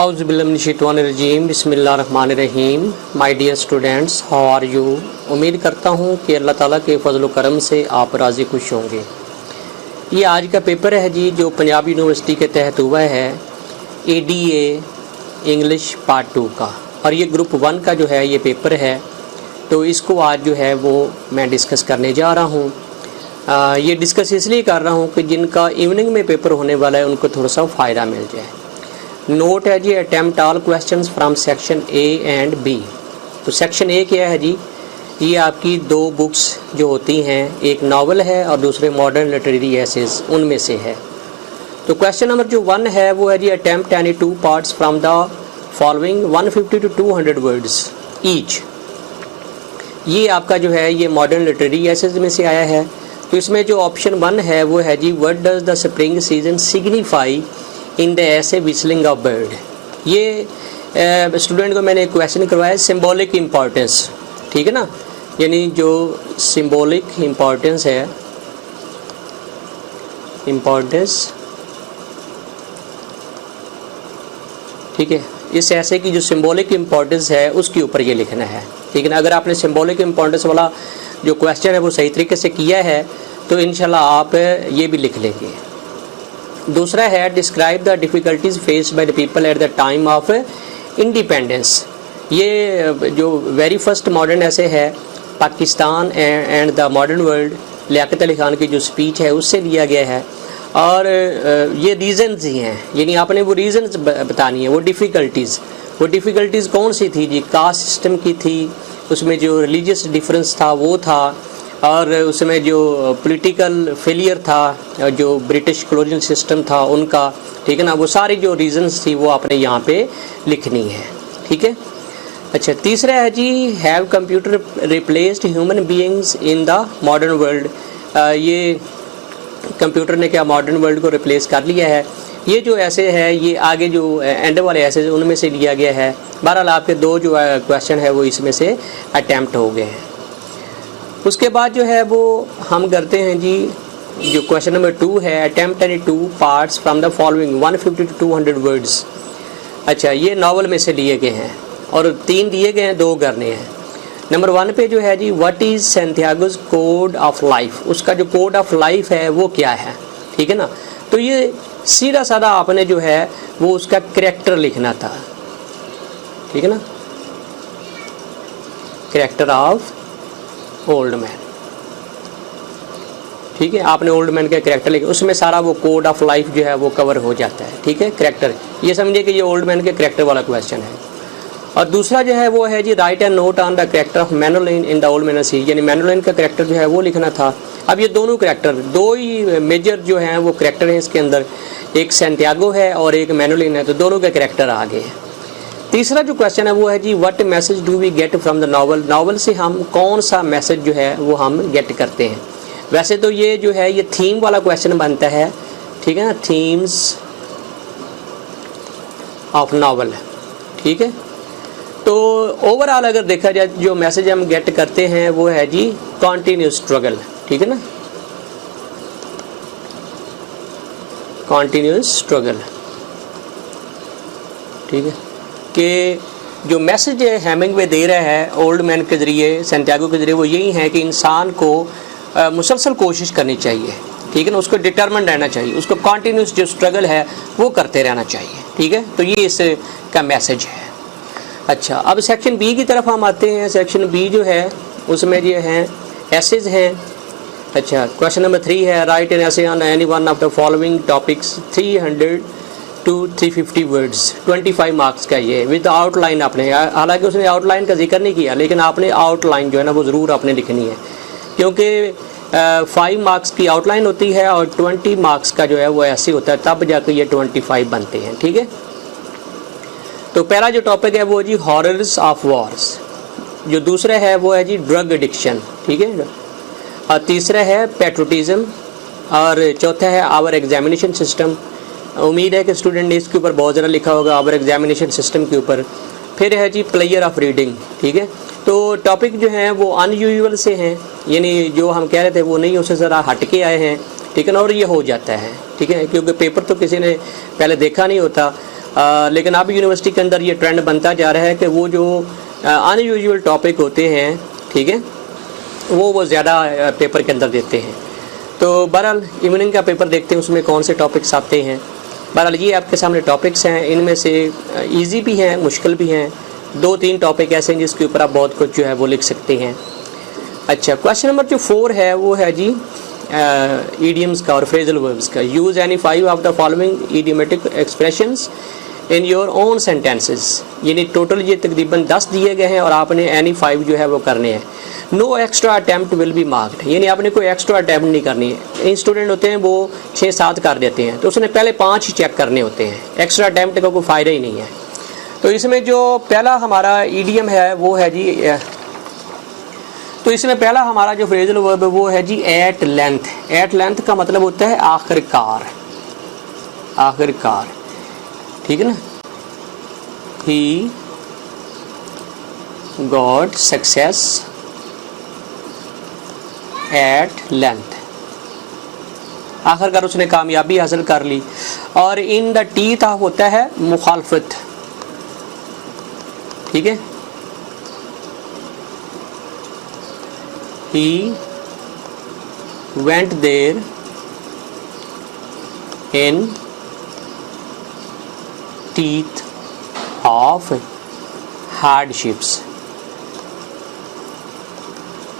औज़ुबिल्लाहिमिनश्शैतानिर्रजीम बिस्मिल्लाहिर्रहमानिर्रहीम। My dear students, how are you. उम्मीद करता हूँ कि अल्लाह ताला के फजल करम से आप राज़ी खुश होंगे। ये आज का पेपर है जी, जो पंजाब यूनिवर्सिटी के तहत हुआ है ADA इंग्लिश पार्ट 2 का, और ये ग्रुप 1 का जो है ये पेपर है। तो इसको आज जो है वो मैं डिस्कस करने जा रहा हूँ। ये डिस्कस इसलिए कर रहा हूँ कि जिनका इवनिंग में पेपर होने वाला है उनको थोड़ा सा फ़ायदा मिल जाए। नोट है जी, attempt all questions from section A and B। तो सेक्शन A क्या है जी, ये आपकी दो बुक्स जो होती हैं, एक नावल है और दूसरे मॉडर्न लिटरेरी एसेज, उनमें से है। तो क्वेश्चन नंबर जो 1 है वो है जी, attempt any 2 parts from the following 150 to 200 words each. ये आपका जो है ये मॉडर्न लिटरेरी एसेज में से आया है। तो इसमें जो ऑप्शन 1 है वो है जी, what does the spring season signify in the essay whistling of bird. ये स्टूडेंट को मैंने एक क्वेश्चन करवाया, सिंबॉलिक इम्पॉर्टेंस, ठीक है ना, यानी जो सिंबॉलिक इम्पॉर्टेंस है, इम्पॉर्टेंस, ठीक है, इस ऐसे की जो सिंबॉलिक इम्पॉर्टेंस है उसके ऊपर ये लिखना है, ठीक है ना। अगर आपने सिंबॉलिक इम्पॉर्टेंस वाला जो क्वेश्चन है वो सही तरीके से किया है तो इंशाल्लाह आप ये भी लिख लेंगे। दूसरा है, describe the difficulties faced by the people at the time of independence. ये जो वेरी फर्स्ट मॉडर्न ऐसे है, Pakistan and the modern world, Liaquat Ali Khan की जो स्पीच है उससे लिया गया है। और ये रीज़न्स ही हैं, यानी आपने वो रीज़न्स बतानी है। वो डिफ़िकल्टीज़ कौन सी थी जी, कास्ट सिस्टम की थी, उसमें जो रिलीजियस डिफरेंस था वो था, और उसमें जो पॉलिटिकल फेलियर था, जो ब्रिटिश कॉलोनियल सिस्टम था उनका, ठीक है ना, वो सारी जो रीजंस थी वो आपने यहाँ पे लिखनी है, ठीक है। अच्छा, तीसरा है जी, have computer replaced human beings in the modern world. ये कंप्यूटर ने क्या मॉडर्न वर्ल्ड को रिप्लेस कर लिया है। ये जो ऐसे है ये आगे जो एंड वाले ऐसे उनमें से लिया गया है। बहरहाल आपके दो जो क्वेश्चन है वो इसमें से अटैम्प्ट हो गए हैं। उसके बाद जो है वो हम करते हैं जी, जो क्वेश्चन नंबर 2 है, attempt any 2 parts from the following 150 to 200 words. अच्छा, ये नावल में से लिए गए हैं और 3 दिए गए हैं, 2 करने हैं। नंबर 1 पे जो है जी, what is Santiago's code of life. उसका जो कोड ऑफ लाइफ है वो क्या है, ठीक है ना। तो ये सीधा साधा आपने जो है वो उसका करैक्टर लिखना था, ठीक है ना, करैक्टर ऑफ ओल्ड मैन, ठीक है। आपने ओल्ड मैन का करैक्टर लिखा, उसमें सारा वो कोड ऑफ लाइफ जो है वो कवर हो जाता है, ठीक है। करैक्टर, ये समझिए कि ये ओल्ड मैन के करैक्टर वाला क्वेश्चन है। और दूसरा जो है वो है जी, write and note on the character of Manolin in the old man sea, यानी मैनोलिन का करैक्टर जो है वो लिखना था। अब ये दोनों करैक्टर, 2 ही मेजर जो हैं वो करैक्टर हैं इसके अंदर, एक सैंटियागो है और एक मैनोलिन है, तो दोनों के करैक्टर आ गए। तीसरा जो क्वेश्चन है वो है जी, what message do we get from the novel. Novel से हम कौन सा मैसेज जो है वो हम गेट करते हैं। वैसे तो ये जो है ये थीम वाला क्वेश्चन बनता है, ठीक है ना, थीम्स ऑफ नावल, ठीक है। तो ओवरऑल अगर देखा जाए जो मैसेज हम गेट करते हैं वो है जी, कॉन्टीन्यूस स्ट्रगल, ठीक है ना, कॉन्टीन्यूस स्ट्रगल, ठीक है। कि जो मैसेज हेमिंगवे दे रहा है ओल्ड मैन के ज़रिए, सैंटियागो के ज़रिए, वो यही है कि इंसान को मुसलसल कोशिश करनी चाहिए, ठीक है ना, उसको डिटरमिन्ड रहना चाहिए, उसको कॉन्टीन्यूस जो स्ट्रगल है वो करते रहना चाहिए, ठीक है। तो ये इसका मैसेज है। अच्छा, अब सेक्शन B की तरफ हम आते हैं। सेक्शन B जो है उसमें ये हैं एसेज हैं। अच्छा, क्वेश्चन नंबर 3 है, right an essay on any one of the following topics 300 to 350 words, 25 marks का ये विद आउटलाइन। आपने, हालांकि उसने आउटलाइन का जिक्र नहीं किया, लेकिन आपने आउटलाइन जो है ना वो ज़रूर आपने लिखनी है, क्योंकि 5 मार्क्स की आउटलाइन होती है और 20 मार्क्स का जो है वो ऐसे होता है, तब जाकर ये 25 बनते हैं, ठीक है। तो पहला जो टॉपिक है वो जी, हॉरर्स ऑफ वॉर्स। जो दूसरा है वो है जी, ड्रग एडिक्शन, ठीक है। और तीसरा है पैट्रोटिज्म, और चौथा है आवर एग्जामिनेशन सिस्टम। उम्मीद है कि स्टूडेंट ने इसके ऊपर बहुत ज़्यादा लिखा होगा, आवर एग्जामिनेशन सिस्टम के ऊपर। फिर है जी, प्लेयर ऑफ रीडिंग, ठीक है। तो टॉपिक जो हैं वो अनयूजुअल से हैं, यानी जो हम कह रहे थे वो नहीं, उससे ज़रा हट के आए हैं, ठीक है ना, और ये हो जाता है, ठीक है, क्योंकि पेपर तो किसी ने पहले देखा नहीं होता लेकिन अब यूनिवर्सिटी के अंदर ये ट्रेंड बनता जा रहा है कि वो जो अनयूजुअल टॉपिक होते हैं, ठीक है, वो ज़्यादा पेपर के अंदर देते हैं। तो बहरहाल इवनिंग का पेपर देखते हैं उसमें कौन से टॉपिक्स आते हैं। बहरहाल ये आपके सामने टॉपिक्स हैं, इनमें से इजी भी हैं, मुश्किल भी हैं। 2-3 टॉपिक ऐसे हैं जिसके ऊपर आप बहुत कुछ जो है वो लिख सकते हैं। अच्छा, क्वेश्चन नंबर जो 4 है वो है जी ईडियम्स का और फ्रेजल वर्ब्स का। Use any 5 of the following idiomatic expressions in your own sentences. यानी टोटल ये तकरीबन 10 दिए गए हैं और आपने एनी 5 जो है वो करने हैं। No extra attempt will be marked, यानी आपने कोई एक्स्ट्रा अटैम्प्ट नहीं करनी है। स्टूडेंट होते हैं वो 6-7 कर देते हैं, तो उसने पहले 5 ही चेक करने होते हैं, एक्स्ट्रा अटैम्प्ट का कोई फ़ायदा ही नहीं है। तो इसमें जो पहला हमारा ईडियम है वो है जी, तो इसमें पहला हमारा जो फ्रेजल वर्ब है वो है जी एट लेंथ। एट लेंथ का मतलब होता है आखिरकार, आखिरकार, ठीक है ना। He got success at length, आखिरकार उसने कामयाबी हासिल कर ली। और इन द टीथ ऑफ होता है मुखालफत, ठीक है। He went there in teeth of hardships,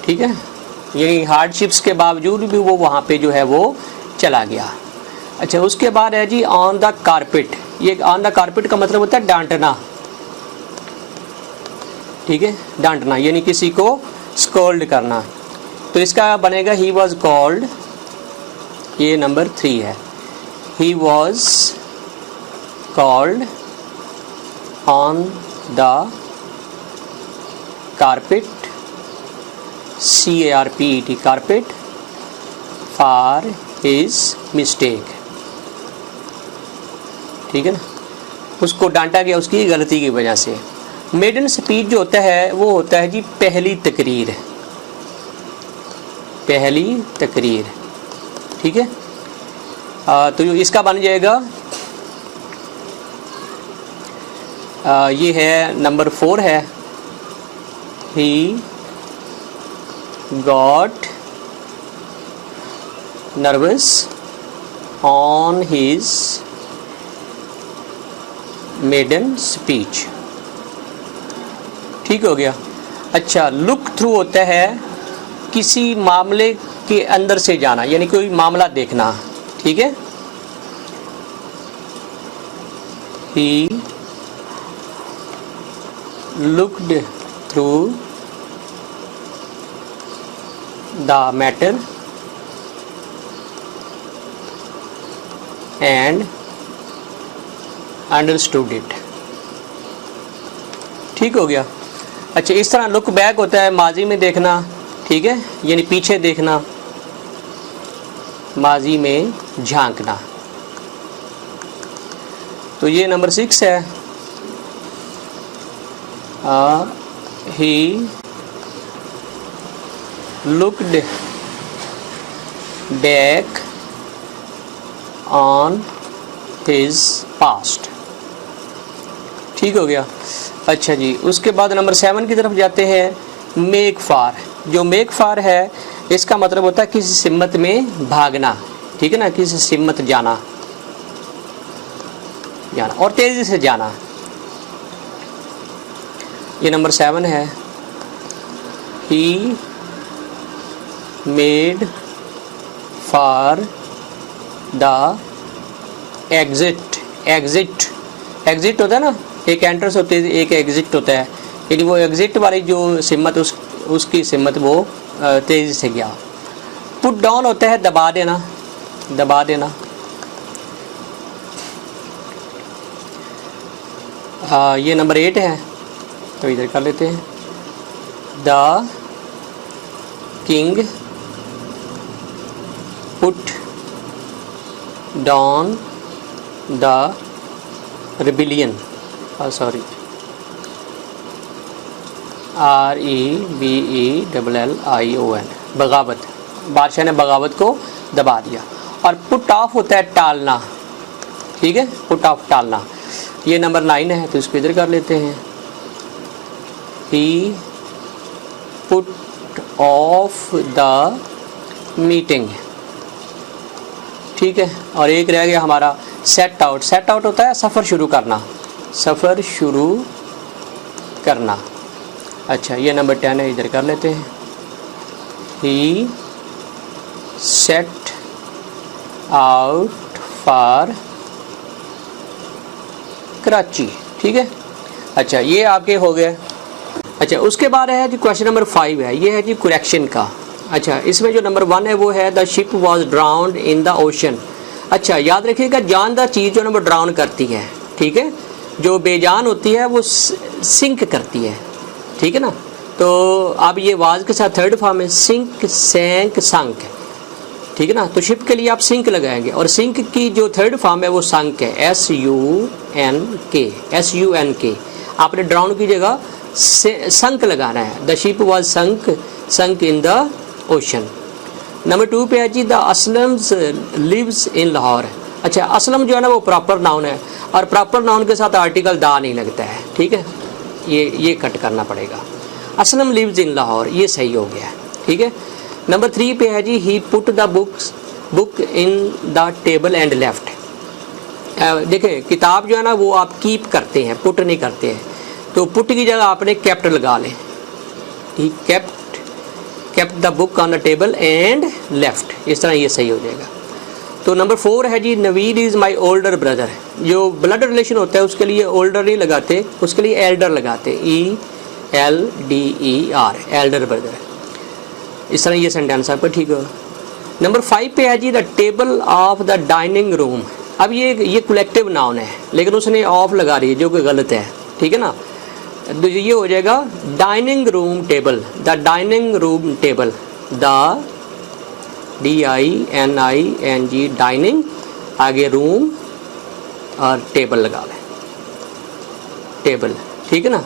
ठीक है। ये हार्डशिप्स के बावजूद भी वो वहाँ पे जो है वो चला गया। अच्छा, उसके बाद है जी ऑन द कारपेट। ये ऑन द कारपेट का मतलब होता है डांटना, ठीक है, डांटना यानी किसी को स्कोल्ड करना। तो इसका बनेगा ही वॉज कॉल्ड, ये नंबर 3 है। He was called on the carpet, CARPET, carpet, for his mistake, ठीक है ना, उसको डांटा गया उसकी गलती की वजह से। मेडन स्पीच जो होता है वो होता है जी पहली तकरीर, पहली तकरीर, ठीक है। तो इसका बन जाएगा, ये है नंबर 4 है। ही got nervous on his maiden speech, ठीक हो गया। अच्छा, लुक थ्रू होता है किसी मामले के अंदर से जाना, यानी कोई मामला देखना, ठीक है। he looked through the matter and understood it, ठीक हो गया। अच्छा, इस तरह लुक बैक होता है माजी में देखना, ठीक है, यानी पीछे देखना, माजी में झांकना। तो ये नंबर 6 है। ही looked back on his past, ठीक हो गया। अच्छा जी, उसके बाद नंबर 7 की तरफ जाते हैं। मेक फार, जो मेक फार है इसका मतलब होता है किसी सिमत में भागना, ठीक है ना, किसी सिमत जाना, जाना और तेजी से जाना। ये नंबर 7 है। He made for the exit, exit, exit होता है ना, एक एंट्रेंस होती है, एक एग्जिट होता है, यानी वो एग्जिट वाली जो सिमत उसकी सिमत वो तेज़ी से गया। पुट डाउन होता है दबा देना, दबा देना। ये नंबर 8 है, तो इधर कर लेते हैं। The king put down the rebellion, sorry REBELLION, बगावत, बादशाह ने बगावत को दबा दिया। और पुट ऑफ होता है टालना, ठीक है, पुट ऑफ टालना। ये नंबर 9 है तो इसको इधर कर लेते हैं। ही पुट ऑफ द मीटिंग, ठीक है। और एक रह गया हमारा सेट आउट। सेट आउट होता है सफ़र शुरू करना, सफ़र शुरू करना। अच्छा ये नंबर 10 है, इधर कर लेते हैं। ही सेट आउट फॉर कराची, ठीक है। अच्छा ये आपके हो गए। अच्छा उसके बाद है जी क्वेश्चन नंबर 5 है, ये है जी करेक्शन का। अच्छा इसमें जो नंबर 1 है वो है the ship was drowned in the ocean. अच्छा याद रखिएगा जानदार चीज़ जो ना वो ड्राउन करती है, ठीक है। जो बेजान होती है वो सिंक करती है, ठीक है ना। तो अब ये वाज के साथ थर्ड फॉर्म है सिंक, सैंक, संक, ठीक है ना। तो शिप के लिए आप सिंक लगाएंगे और सिंक की जो थर्ड फॉर्म है वो संक है, SUNK, SUNK। आपने ड्राउन की जगह संक लगाना है। The ship was sunk in the ocean. Number 2 पे है जी the Aslams lives in Lahore. अच्छा असलम जो है ना वो प्रॉपर नाउन है और प्रॉपर नाउन के साथ आर्टिकल दा नहीं लगता है, ठीक है। ये कट करना पड़ेगा। असलम लिव्स इन लाहौर, ये सही हो गया, ठीक है। नंबर 3 पे है जी he put the book in the table and left. देखिए किताब जो है ना वो आप कीप करते हैं, पुट नहीं करते हैं। तो पुट की जगह आपने केप्ट लगा लें। He kept the book on the table and left, इस तरह ये सही हो जाएगा। तो नंबर 4 है जी Naveed is my older brother. जो ब्लड रिलेशन होता है उसके लिए ओल्डर नहीं लगाते, उसके लिए एल्डर लगाते, ELDER, एल्डर ब्रदर। इस तरह ये सेंटेंस आपका ठीक होगा। नंबर 5 पे है जी the table of the dining room. अब ये कलेक्टिव नाउन है लेकिन उसने ऑफ लगा रही है जो कि गलत है, ठीक है ना। तो ये हो जाएगा dining room table, the dining room table, the DINING dining, आगे रूम और टेबल लगा लें, टेबल, ठीक है ना।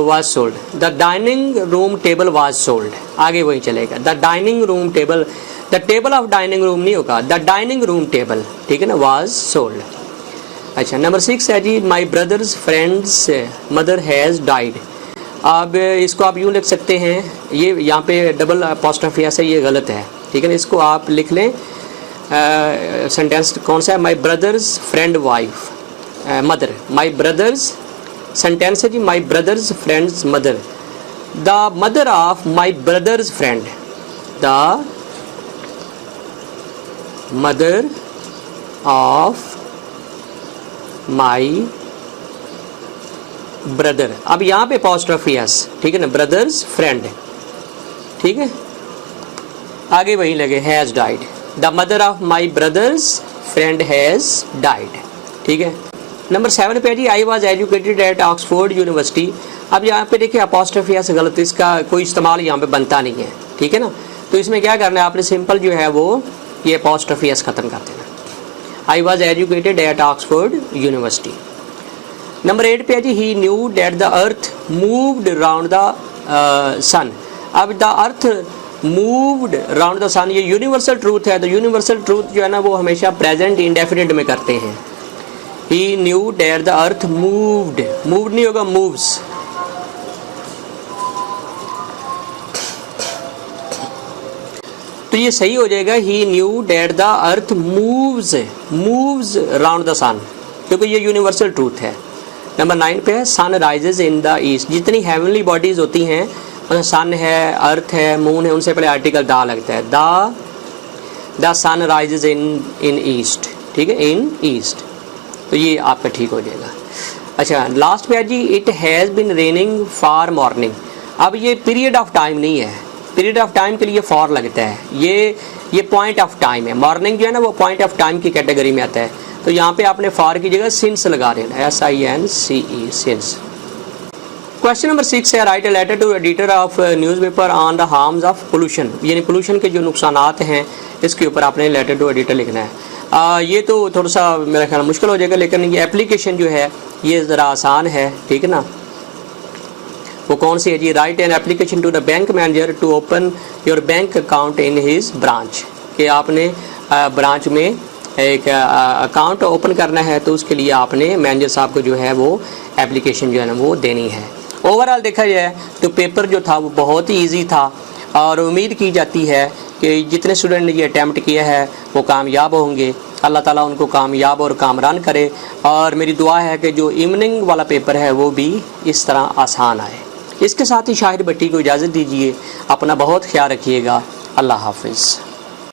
Was sold, the dining room table was sold, आगे वही चलेगा। The dining room table, the table of dining room नहीं होगा, द डाइनिंग रूम टेबल, ठीक है ना, वाज सोल्ड। अच्छा नंबर 6 है जी my brother's friend's mother has died. अब इसको आप यूँ लिख सकते हैं, ये यहाँ पे डबल अपॉस्ट्रोफी है, ये गलत है, ठीक है ना। इसको आप लिख लें, सेंटेंस कौन सा है, my brother's friend wife mother, my brother's, sentence है जी my brother's friend's mother, the mother of my brother's friend, the mother of my brother. अब यहाँ पे अपॉस्ट्रोफी एस, ठीक है ना, ब्रदर्स फ्रेंड, ठीक है। आगे वही लगे has died, the mother of my brother's friend has died, ठीक है। नंबर 7 पे है जी I was educated at Oxford University. अब यहाँ पे देखिए अपॉस्ट्रोफी एस गलत, इसका कोई इस्तेमाल यहाँ पे बनता नहीं है, ठीक है ना। तो इसमें क्या करना है आपने, सिंपल जो है वो ये अपॉस्ट्रोफी एस ख़त्म कर देना। I was educated at Oxford University. Number 8 पे है जी he knew that the earth moved round the sun. अब the earth moved round the sun, ये यूनिवर्सल ट्रूथ है। तो यूनिवर्सल ट्रूथ जो है ना वो हमेशा प्रेजेंट इंडेफिनिट में करते हैं। He knew that the earth moved, moved नहीं होगा, मूव्स। तो ये सही हो जाएगा, he knew that the earth moves round the sun, क्योंकि ये यूनिवर्सल ट्रूथ है। नंबर 9 पे है sun rises in the east. जितनी हेवनली बॉडीज होती हैं, मतलब सन है, अर्थ है, मून है, उनसे पहले आर्टिकल दा लगता है, the sun rises in east, ठीक है, इन ईस्ट। तो ये आपका ठीक हो जाएगा। अच्छा लास्ट पे है जी it has been raining for morning. अब ये पीरियड ऑफ टाइम नहीं है, पीरियड ऑफ टाइम के लिए फॉर लगता है, ये पॉइंट ऑफ टाइम है। मॉर्निंग जो है ना वो पॉइंट ऑफ टाइम की कैटेगरी में आता है। तो यहाँ पे आपने फॉर की जगह सिंस लगा देना, SINCE, सिंस। क्वेश्चन नंबर 6 है write a letter to editor of newspaper on the harms of pollution. यानी पोल्यूशन के जो नुकसानात हैं इसके ऊपर आपने लेटर टू एडिटर लिखना है। ये तो थोड़ा सा मेरा ख्याल मुश्किल हो जाएगा, लेकिन ये एप्लीकेशन जो है ये ज़रा आसान है, ठीक है ना। वो कौन सी है जी, write an application to the bank manager to open your bank account in his branch, कि आपने ब्रांच में एक अकाउंट ओपन करना है तो उसके लिए आपने मैनेजर साहब को जो है वो एप्लीकेशन जो है ना वो देनी है। ओवरऑल देखा जाए तो पेपर जो था वो बहुत ही ईजी था और उम्मीद की जाती है कि जितने स्टूडेंट ने ये अटैम्प्ट किया है वो कामयाब होंगे। अल्लाह ताला उनको कामयाब और कामरान करे और मेरी दुआ है कि जो इवनिंग वाला पेपर है वो भी इस तरह आसान आए। इसके साथ ही शाहिर भट्टी को इजाज़त दीजिए। अपना बहुत ख्याल रखिएगा। अल्लाह हाफिज़।